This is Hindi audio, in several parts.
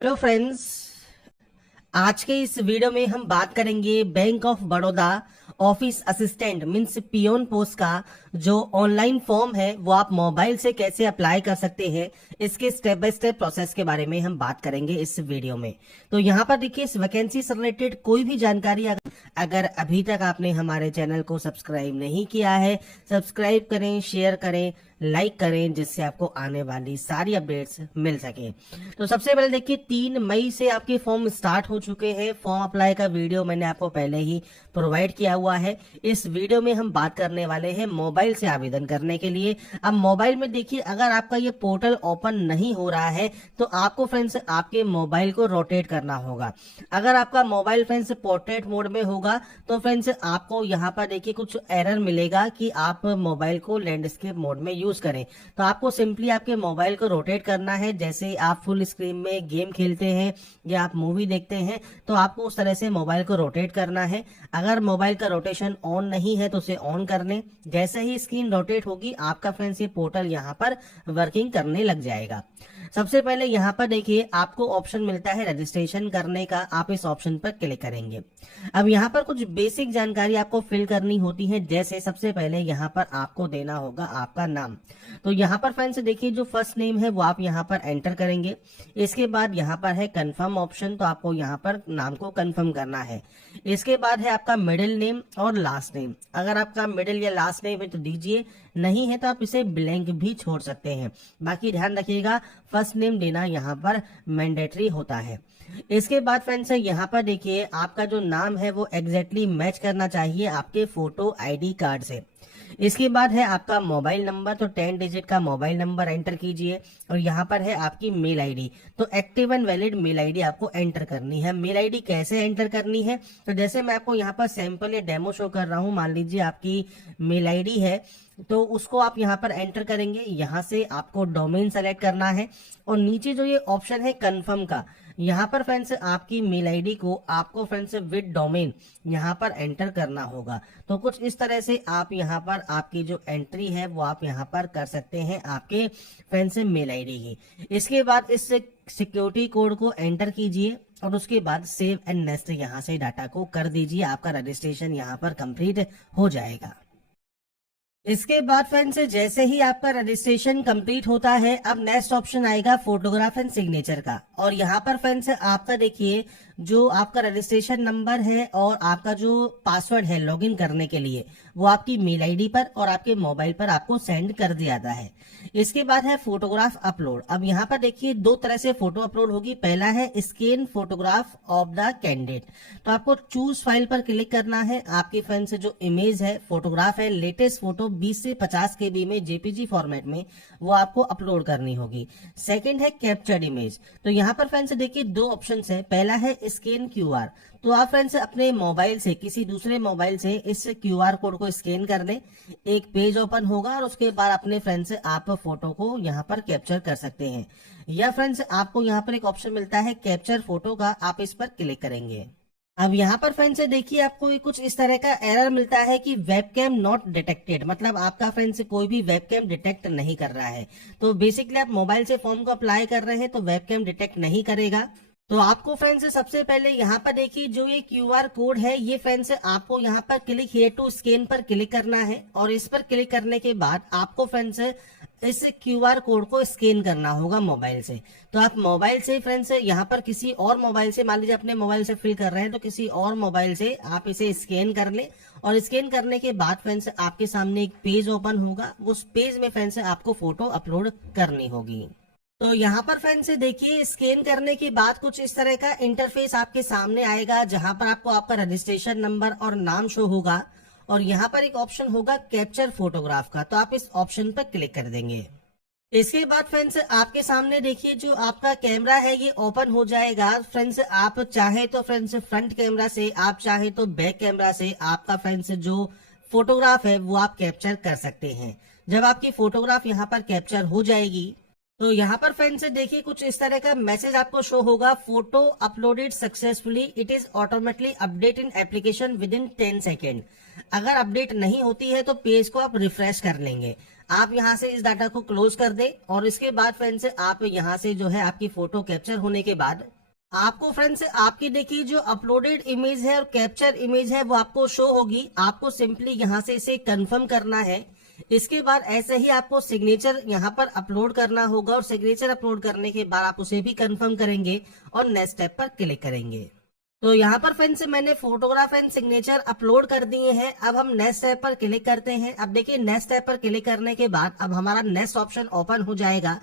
Hello friends. आज के इस वीडियो में हम बात करेंगे bank of Baroda office assistant means peon post का जो ऑनलाइन फॉर्म है वो आप मोबाइल से कैसे अप्लाई कर सकते हैं। इसके स्टेप बाय स्टेप प्रोसेस के बारे में हम बात करेंगे इस वीडियो में। तो यहाँ पर देखिए, इस वैकेंसी से रिलेटेड कोई भी जानकारी अगर अभी तक आपने हमारे चैनल को सब्सक्राइब नहीं किया है, सब्सक्राइब करें, शेयर करें, लाइक करें, जिससे आपको आने वाली सारी अपडेट्स मिल सके। तो सबसे पहले देखिए, 3 मई से आपके फॉर्म स्टार्ट हो चुके हैं। फॉर्म अप्लाई का वीडियो मैंने आपको पहले ही प्रोवाइड किया हुआ है। इस वीडियो में हम बात करने वाले हैं मोबाइल से आवेदन करने के लिए। अब मोबाइल में देखिए, अगर आपका ये पोर्टल ओपन नहीं हो रहा है तो आपको फ्रेंड्स आपके मोबाइल को रोटेट करना होगा। अगर आपका मोबाइल फ्रेंड्स पोर्ट्रेट मोड में होगा तो फ्रेंड्स आपको यहाँ पर देखिए कुछ एरर मिलेगा कि आप मोबाइल को लैंडस्केप मोड में यूज करें। तो आपको सिंपली आपके मोबाइल को रोटेट करना है। जैसे आप फुल स्क्रीन में गेम खेलते हैं या आप मूवी देखते हैं तो आपको उस तरह से मोबाइल को रोटेट करना है। अगर मोबाइल का रोटेशन ऑन नहीं है तो उसे ऑन कर लें। जैसे ही स्क्रीन रोटेट होगी आपका फ्रेंड्स ये पोर्टल यहाँ पर वर्किंग करने लग जाएगा। सबसे पहले यहाँ पर देखिए, आपको ऑप्शन मिलता है रजिस्ट्रेशन करने का। आप इस ऑप्शन पर क्लिक करेंगे। अब यहाँ पर कुछ बेसिक जानकारी आपको फिल करनी होती है। जैसे सबसे पहले यहाँ पर आपको देना होगा आपका नाम। तो यहाँ पर फ्रेंड्स देखिए, जो फर्स्ट नेम है वो आप यहाँ पर एंटर करेंगे। इसके बाद यहाँ पर है कंफर्म ऑप्शन, तो आपको यहाँ पर नाम को कंफर्म करना है। इसके बाद है आपका मिडिल नेम और लास्ट नेम। अगर आपका मिडिल या लास्ट नेम है तो दीजिए, नहीं है तो आप इसे ब्लैंक भी छोड़ सकते हैं। बाकी ध्यान रखिएगा, फर्स्ट नेम देना यहाँ पर मैंडेटरी होता है। इसके बाद फ्रेंड्स यहाँ पर देखिए, आपका जो नाम है वो एग्जैक्टली मैच करना चाहिए आपके फोटो आईडी कार्ड से। इसके बाद है आपका मोबाइल नंबर, तो 10 डिजिट का मोबाइल नंबर एंटर कीजिए। और यहाँ पर है आपकी मेल आईडी, तो active and valid mail ID आपको एंटर करनी है। मेल आईडी कैसे एंटर करनी है, तो जैसे मैं आपको यहाँ पर सैंपल या डेमो शो कर रहा हूँ। मान लीजिए आपकी मेल आईडी है तो उसको आप यहाँ पर एंटर करेंगे। यहाँ से आपको डोमेन सेलेक्ट करना है और नीचे जो ये ऑप्शन है कंफर्म का, यहाँ पर फ्रेंड्स आपकी मेल आईडी को आपको फ्रेंड्स विद डोमेन यहाँ पर एंटर करना होगा। तो कुछ इस तरह से आप यहाँ पर आपकी जो एंट्री है वो आप यहाँ पर कर सकते हैं आपके फ्रेंड्स मेल आईडी की। इसके बाद इस सिक्योरिटी कोड को एंटर कीजिए और उसके बाद सेव एंड नेक्स्ट यहाँ से डाटा को कर दीजिए। आपका रजिस्ट्रेशन यहाँ पर कंप्लीट हो जाएगा। इसके बाद फ्रेंड्स जैसे ही आपका रजिस्ट्रेशन कंप्लीट होता है, अब नेक्स्ट ऑप्शन आएगा फोटोग्राफ एंड सिग्नेचर का। और यहाँ पर फ्रेंड्स आपका देखिए, जो आपका रजिस्ट्रेशन नंबर है और आपका जो पासवर्ड है लॉगिन करने के लिए, वो आपकी मेल आईडी पर और आपके मोबाइल पर आपको सेंड कर दिया जाता है। इसके बाद है फोटोग्राफ अपलोड। अब यहाँ पर देखिए, 2 तरह से फोटो अपलोड होगी। पहला है scan photograph of the candidate, तो आपको चूज फाइल पर क्लिक करना है। आपकी फ्रेंड्स जो इमेज है, फोटोग्राफ है, लेटेस्ट फोटो 20 से 50 केबी में जेपीजी फॉर्मेट में, वो आपको अपलोड करनी होगी। सेकंड है कैप्चर्ड इमेज। तो यहाँ पर फ्रेंड्स देखिए 2 ऑप्शन है। पहला है स्कैन क्यूआर, तो आप फ्रेंड्स अपने मोबाइल से किसी दूसरे मोबाइल से इस क्यूआर कोड को स्कैन कर दें, एक पेज ओपन होगा और उसके बाद अपने फ्रेंड्स आप फोटो को यहाँ पर कैप्चर कर सकते हैं। या फ्रेंड्स आपको यहाँ पर एक ऑप्शन मिलता है कैप्चर फोटो का, आप इस पर क्लिक करेंगे। अब यहाँ पर फ्रेंड्स देखिए, आपको कुछ इस तरह का एरर मिलता है कि वेबकैम नॉट डिटेक्टेड, मतलब आपका फ्रेंड्स कोई भी वेबकैम डिटेक्ट नहीं कर रहा है। तो बेसिकली आप मोबाइल से फॉर्म को अप्लाई कर रहे हैं तो वेबकैम डिटेक्ट नहीं करेगा। तो आपको फ्रेंड्स सबसे पहले यहाँ पर देखिए, जो ये क्यूआर कोड है, ये फ्रेंड्स आपको यहाँ पर क्लिक हियर टू स्कैन पर क्लिक करना है। और इस पर क्लिक करने के बाद आपको फ्रेंड्स इस क्यूआर कोड को स्कैन करना होगा मोबाइल से। तो आप मोबाइल से फ्रेंड्स यहाँ पर किसी और मोबाइल से, मान लीजिए अपने मोबाइल से फिल कर रहे हैं तो किसी और मोबाइल से आप इसे स्कैन कर लें। और स्कैन करने के बाद फ्रेंड्स आपके सामने एक पेज ओपन होगा। उस पेज में फ्रेंड्स आपको फोटो अपलोड करनी होगी। तो यहाँ पर फ्रेंड्स देखिए, स्कैन करने के बाद कुछ इस तरह का इंटरफेस आपके सामने आएगा, जहां पर आपको आपका रजिस्ट्रेशन नंबर और नाम शो होगा। और यहाँ पर एक ऑप्शन होगा कैप्चर फोटोग्राफ का, तो आप इस ऑप्शन पर क्लिक कर देंगे। इसके बाद फ्रेंड्स आपके सामने देखिए, जो आपका कैमरा है ये ओपन हो जाएगा। फ्रेंड्स आप चाहे तो फ्रेंड्स फ्रंट कैमरा से, आप चाहे तो बैक कैमरा से आपका फ्रेंड्स जो फोटोग्राफ है वो आप कैप्चर कर सकते हैं। जब आपकी फोटोग्राफ यहाँ पर कैप्चर हो जाएगी तो यहाँ पर फ्रेंड्स देखिए, कुछ इस तरह का मैसेज आपको शो होगा, photo uploaded successfully, it is automatically update in application with in 10 second. अगर अपडेट नहीं होती है तो पेज को आप रिफ्रेश कर लेंगे। आप यहाँ से इस डाटा को क्लोज कर दें और इसके बाद फ्रेंड्स आप यहाँ से जो है आपकी फोटो कैप्चर होने के बाद आपको फ्रेंड्स आपकी देखिए जो अपलोडेड इमेज है और कैप्चर इमेज है वो आपको शो होगी। आपको सिंपली यहाँ से इसे कंफर्म करना है। इसके बाद ऐसे ही आपको सिग्नेचर यहाँ पर अपलोड करना होगा और सिग्नेचर अपलोड करने के बाद आप उसे भी कंफर्म करेंगे और नेक्स्ट स्टेप पर क्लिक करेंगे। तो यहाँ पर फ्रेंड्स मैंने फोटोग्राफ एंड सिग्नेचर अपलोड कर दिए हैं। अब हम नेक्स्ट स्टेप पर क्लिक करते हैं। अब देखिए नेक्स्ट स्टेप पर क्लिक करने के बाद अब हमारा नेक्स्ट ऑप्शन ओपन हो जाएगा।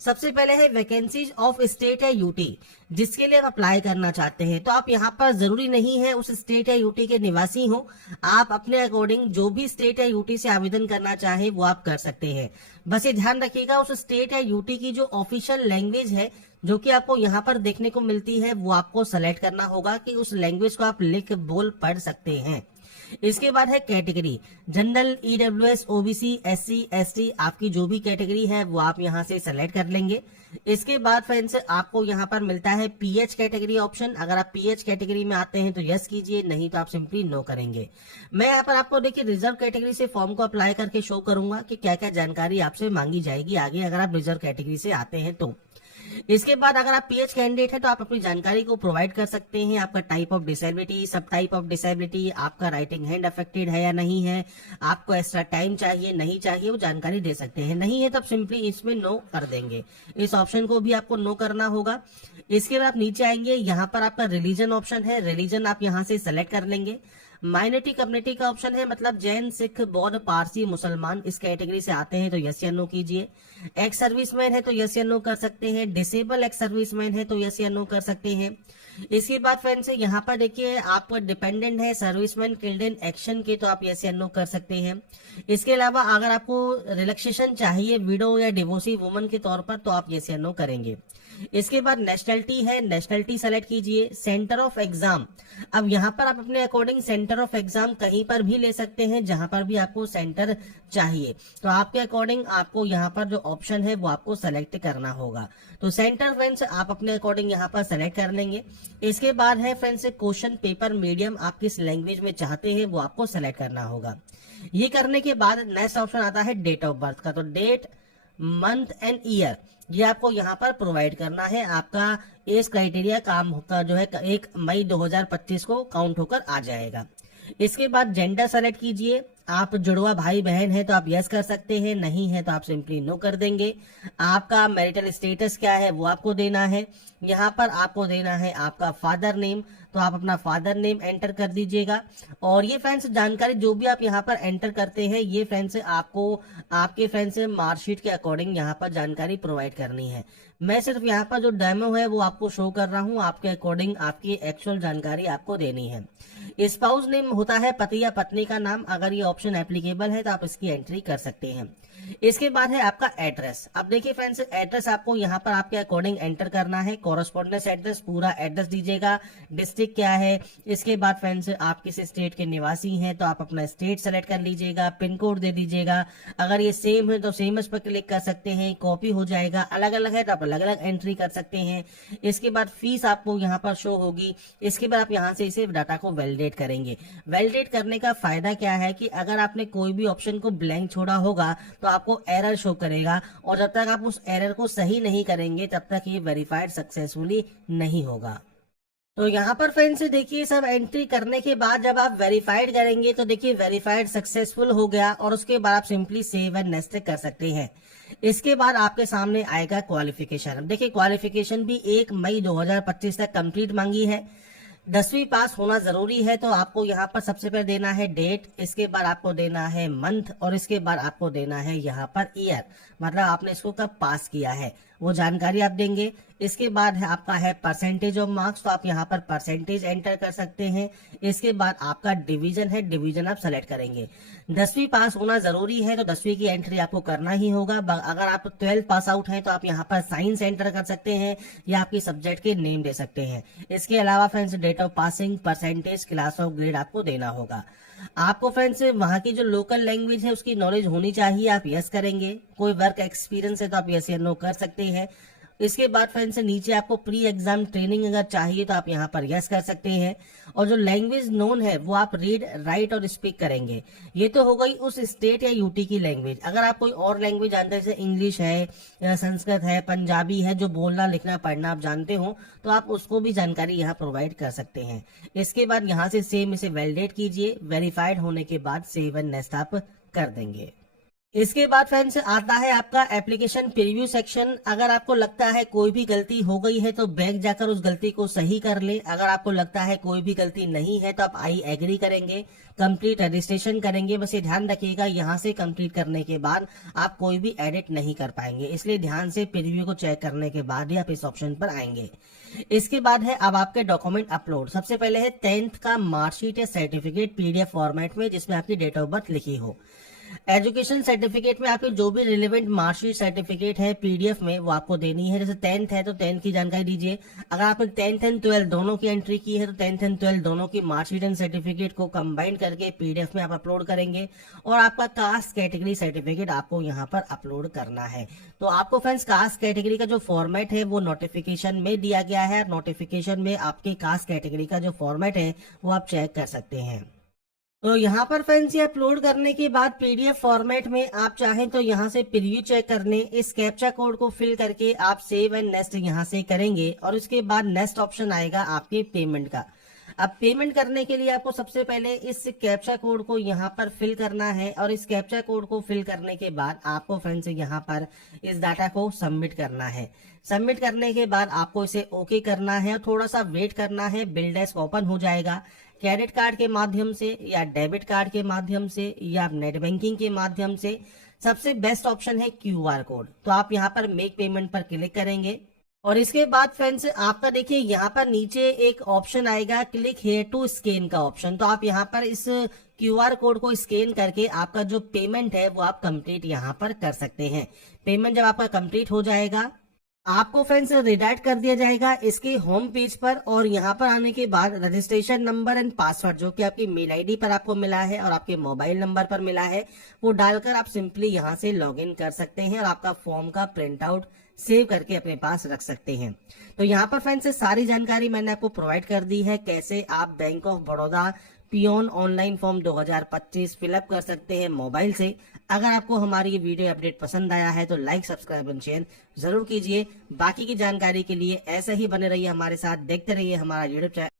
सबसे पहले है वैकेंसीज ऑफ स्टेट या यूटी, जिसके लिए आप अप्लाई करना चाहते हैं। तो आप यहाँ पर जरूरी नहीं है उस स्टेट या यूटी के निवासी हो, आप अपने अकॉर्डिंग जो भी स्टेट या यूटी से आवेदन करना चाहे वो आप कर सकते हैं। बस ये ध्यान रखिएगा उस स्टेट या यूटी की जो ऑफिशियल लैंग्वेज है जो कि आपको यहाँ पर देखने को मिलती है वो आपको सेलेक्ट करना होगा कि उस लैंग्वेज को आप लिख बोल पढ़ सकते हैं। इसके बाद है category, general, EWS, OBC, SC, ST, आपकी जो भी कैटेगरी है वो आप यहाँ से सेलेक्ट कर लेंगे। इसके बाद फ्रेंड्स आपको यहाँ पर मिलता है पीएच कैटेगरी ऑप्शन। अगर आप पीएच कैटेगरी में आते हैं तो यस कीजिए, नहीं तो आप सिंपली नो करेंगे। मैं यहाँ पर आपको देखिए रिजर्व कैटेगरी से फॉर्म को अप्लाई करके शो करूंगा कि क्या क्या जानकारी आपसे मांगी जाएगी आगे अगर आप रिजर्व कैटेगरी से आते हैं तो। इसके बाद अगर आप पीएच कैंडिडेट है तो आप अपनी जानकारी को प्रोवाइड कर सकते हैं। आपका टाइप ऑफ डिसेबिलिटी, सब टाइप ऑफ डिसेबिलिटी, आपका राइटिंग हैंड अफेक्टेड है या नहीं है, आपको एक्स्ट्रा टाइम चाहिए नहीं चाहिए, वो जानकारी दे सकते हैं। नहीं है तो आप सिंपली इसमें नो कर देंगे। इस ऑप्शन को भी आपको नो करना होगा। इसके बाद आप नीचे आएंगे, यहाँ पर आपका रिलीजन ऑप्शन है, रिलीजन आप यहाँ से सेलेक्ट कर लेंगे। माइनॉरिटी कम्युनिटी का ऑप्शन है, मतलब जैन, सिख, बौद्ध, पारसी, मुसलमान, इस कैटेगरी से आते हैं तो यस या नो कीजिए। एक्स सर्विसमैन है तो यस या नो कर सकते हैं। डिसेबल एक्स सर्विसमैन है तो यस या नो कर सकते हैं। इसके बाद फ्रेंड्स यहाँ पर देखिए आप डिपेंडेंट है, सर्विसमैन किल्ड इन एक्शन के, तो आप यस या नो कर सकते हैं। इसके अलावा अगर आपको रिलैक्सेशन चाहिए विडो या डिवोर्सी वुमन के तौर पर तो आप यस या नो करेंगे। इसके बाद नेशनलिटी है, नेशनलिटी सेलेक्ट कीजिए। सेंटर ऑफ एग्जाम, अब यहाँ पर आप अपने अकॉर्डिंग सेंटर ऑफ एग्जाम कहीं पर भी ले सकते हैं जहां पर भी आपको सेंटर चाहिए। तो आपके अकॉर्डिंग आपको यहाँ पर जो ऑप्शन है वो आपको सेलेक्ट करना होगा। तो सेंटर फ्रेंड्स आप अपने अकॉर्डिंग यहाँ पर सेलेक्ट कर लेंगे। इसके बाद है फ्रेंड्स क्वेश्चन पेपर मीडियम, आप किस लैंग्वेज में चाहते हैं वो आपको सेलेक्ट करना होगा। ये करने के बाद नेक्स्ट ऑप्शन आता है डेट ऑफ बर्थ का। तो डेट, मंथ एंड ईयर ये आपको यहाँ पर प्रोवाइड करना है। आपका एज क्राइटेरिया काम होता जो है 1 मई 2025 को काउंट होकर आ जाएगा। इसके बाद जेंडर सेलेक्ट कीजिए। आप जुड़वा भाई बहन है तो आप यस कर सकते हैं, नहीं है तो आप सिंपली नो कर देंगे। आपका मैरिटल स्टेटस क्या है वो आपको देना है। यहाँ पर आपको देना है आपका फादर नेम, तो आप अपना फादर नेम एंटर कर दीजिएगा। और ये फ्रेंड्स जानकारी जो भी आप यहाँ पर एंटर करते हैं ये फ्रेंड्स आपको आपके फ्रेंड्स मार्कशीट के अकॉर्डिंग यहाँ पर जानकारी प्रोवाइड करनी है। मैं सिर्फ यहाँ पर जो डेमो है वो आपको शो कर रहा हूँ, आपके अकॉर्डिंग आपकी एक्चुअल जानकारी आपको देनी है। स्पाउस नेम होता है पति या पत्नी का नाम, अगर ये ऑप्शन एप्लीकेबल है तो आप इसकी एंट्री कर सकते हैं। इसके बाद है आपका एड्रेस। अब देखिए फ्रेंड्स एड्रेस आपको यहाँ पर आपके अकॉर्डिंग एंटर करना है। कॉरेस्पॉन्डेंस एड्रेस, पूरा एड्रेस दीजिएगा। डिस्ट्रिक्ट क्या है, इसके बाद फ्रेंड्स आप किस स्टेट के निवासी हैं तो आप अपना स्टेट सेलेक्ट कर लीजिएगा। पिन कोड दे दीजिएगा। अगर ये सेम है तो सेम पर क्लिक कर सकते हैं, कॉपी हो जाएगा। अलग अलग है तो आप अलग अलग एंट्री कर सकते हैं। इसके बाद फीस आपको यहाँ पर शो होगी। इसके बाद आप यहाँ से इसे डाटा को वैलिडेट करेंगे। वैलिडेट करने का फायदा क्या है कि अगर आपने कोई भी ऑप्शन को ब्लैंक छोड़ा होगा तो आपको एरर शो करेगा, और जब तक आप उस एरर को सही नहीं करेंगे तब तक ये वेरीफाइड सक्सेसफुली नहीं होगा। तो यहाँ पर फ्रेंड्स देखिए सब एंट्री करने के बाद जब आप वेरीफाइड करेंगे तो देखिए वेरीफाइड सक्सेसफुल हो गया, और उसके बाद आप सिंपली सेव एंड नेक्स्ट कर सकते हैं। इसके बाद आपके सामने आएगा क्वालिफिकेशन। देखिए क्वालिफिकेशन भी 1 मई 2025 तक कंप्लीट मांगी है। 10वीं पास होना जरूरी है। तो आपको यहाँ पर सबसे पहले देना है डेट, इसके बाद आपको देना है मंथ, और इसके बाद आपको देना है यहाँ पर ईयर, मतलब आपने इसको कब पास किया है वो जानकारी आप देंगे। इसके बाद है आपका है परसेंटेज ऑफ मार्क्स, तो आप यहाँ पर परसेंटेज एंटर कर सकते हैं। इसके बाद आपका डिवीजन है, डिवीजन आप सेलेक्ट करेंगे। 10वीं पास होना जरूरी है तो 10वीं की एंट्री आपको करना ही होगा। अगर आप 12th पास आउट हैं तो आप यहाँ पर साइंस एंटर कर सकते हैं या आपकी सब्जेक्ट के नेम दे सकते हैं। इसके अलावा friends date of passing, percentage, class of grade आपको देना होगा। आपको फ्रेंड्स वहाँ की जो लोकल लैंग्वेज है उसकी नॉलेज होनी चाहिए, आप यस करेंगे। कोई वर्क एक्सपीरियंस है तो आप यस या नो कर सकते हैं। इसके बाद फ्रेंड्स नीचे आपको प्री एग्जाम ट्रेनिंग अगर चाहिए तो आप यहाँ पर यस कर सकते हैं। और जो लैंग्वेज नोन है वो आप रीड राइट और स्पीक करेंगे। ये तो हो गई उस स्टेट या यूटी की लैंग्वेज। अगर आप कोई और लैंग्वेज जानते हैं जैसे इंग्लिश है या संस्कृत है, पंजाबी है, जो बोलना लिखना पढ़ना आप जानते हो तो आप उसको भी जानकारी यहाँ प्रोवाइड कर सकते हैं। इसके बाद यहाँ से सेम इसे वैलिडेट कीजिए। वेरीफाइड होने के बाद सेव एंड नेक्स्ट आप कर देंगे। इसके बाद फ्रेंड्स आता है आपका एप्लीकेशन प्रीव्यू सेक्शन। अगर आपको लगता है कोई भी गलती हो गई है तो बैक जाकर उस गलती को सही कर ले। अगर आपको लगता है कोई भी गलती नहीं है तो आप आई एग्री करेंगे, कंप्लीट रजिस्ट्रेशन करेंगे। बस ये ध्यान रखिएगा यहाँ से कंप्लीट करने के बाद आप कोई भी एडिट नहीं कर पाएंगे, इसलिए ध्यान से प्रीव्यू को चेक करने के बाद ही आप इस ऑप्शन पर आएंगे। इसके बाद है अब आपके डॉक्यूमेंट अपलोड। सबसे पहले है 10th का मार्कशीट या सर्टिफिकेट पीडीएफ फॉर्मेट में जिसमें आपकी डेट ऑफ बर्थ लिखी हो। एजुकेशन सर्टिफिकेट में आपके जो भी रिलेवेंट मार्कशीट सर्टिफिकेट है पीडीएफ में वो आपको देनी है। जैसे 10th है तो 10th की जानकारी दीजिए। अगर आपने 10th एंड 12th दोनों की एंट्री की है तो 10th एंड 12th दोनों की मार्कशीट एंड सर्टिफिकेट को कंबाइन करके पीडीएफ में आप अपलोड करेंगे। और आपका कास्ट कैटेगरी सर्टिफिकेट आपको यहाँ पर अपलोड करना है। तो आपको फ्रेंड्स कास्ट कैटेगरी का जो फॉर्मेट है वो नोटिफिकेशन में दिया गया है। नोटिफिकेशन में आपके कास्ट कैटेगरी का जो फॉर्मेट है वो आप चेक कर सकते हैं। तो यहाँ पर फ्रेंड्स ये अपलोड करने के बाद पीडीएफ फॉर्मेट में आप चाहें तो यहाँ से प्रीव्यू चेक करने इस कैप्चा कोड को फिल करके आप सेव एंड नेक्स्ट यहाँ से करेंगे। और उसके बाद नेक्स्ट ऑप्शन आएगा आपके पेमेंट का। अब पेमेंट करने के लिए आपको सबसे पहले इस कैप्चा कोड को यहाँ पर फिल करना है। और इस कैप्चा कोड को फिल करने के बाद आपको फ्रेंड्स यहाँ पर इस डाटा को सबमिट करना है। सबमिट करने के बाद आपको इसे ओके करना है और थोड़ा सा वेट करना है। बिल डेस्क ओपन हो जाएगा। क्रेडिट कार्ड के माध्यम से या डेबिट कार्ड के माध्यम से या नेट बैंकिंग के माध्यम से सबसे बेस्ट ऑप्शन है क्यूआर कोड। तो आप यहाँ पर मेक पेमेंट पर क्लिक करेंगे। और इसके बाद फ्रेंड्स आपका देखिए यहाँ पर नीचे एक ऑप्शन आएगा क्लिक हेयर टू स्कैन का ऑप्शन। तो आप यहाँ पर इस क्यूआर कोड को स्कैन करके आपका जो पेमेंट है वो आप कंप्लीट यहाँ पर कर सकते हैं। पेमेंट जब आपका कंप्लीट हो जाएगा आपको फ्रेंड्स रिडायरेक्ट कर दिया जाएगा इसके होम पेज पर। और यहाँ पर आने के बाद रजिस्ट्रेशन नंबर एंड पासवर्ड जो कि आपकी मेल आईडी पर आपको मिला है और आपके मोबाइल नंबर पर मिला है वो डालकर आप सिंपली यहाँ से लॉगिन कर सकते हैं और आपका फॉर्म का प्रिंट आउट सेव करके अपने पास रख सकते हैं। तो यहाँ पर फ्रेंड्स सारी जानकारी मैंने आपको प्रोवाइड कर दी है कैसे आप bank of Baroda peon online form 2025 fill up कर सकते हैं मोबाइल से। अगर आपको हमारी ये वीडियो अपडेट पसंद आया है तो लाइक सब्सक्राइब एंड शेयर जरूर कीजिए। बाकी की जानकारी के लिए ऐसे ही बने रहिए हमारे साथ, देखते रहिए हमारा यूट्यूब चैनल।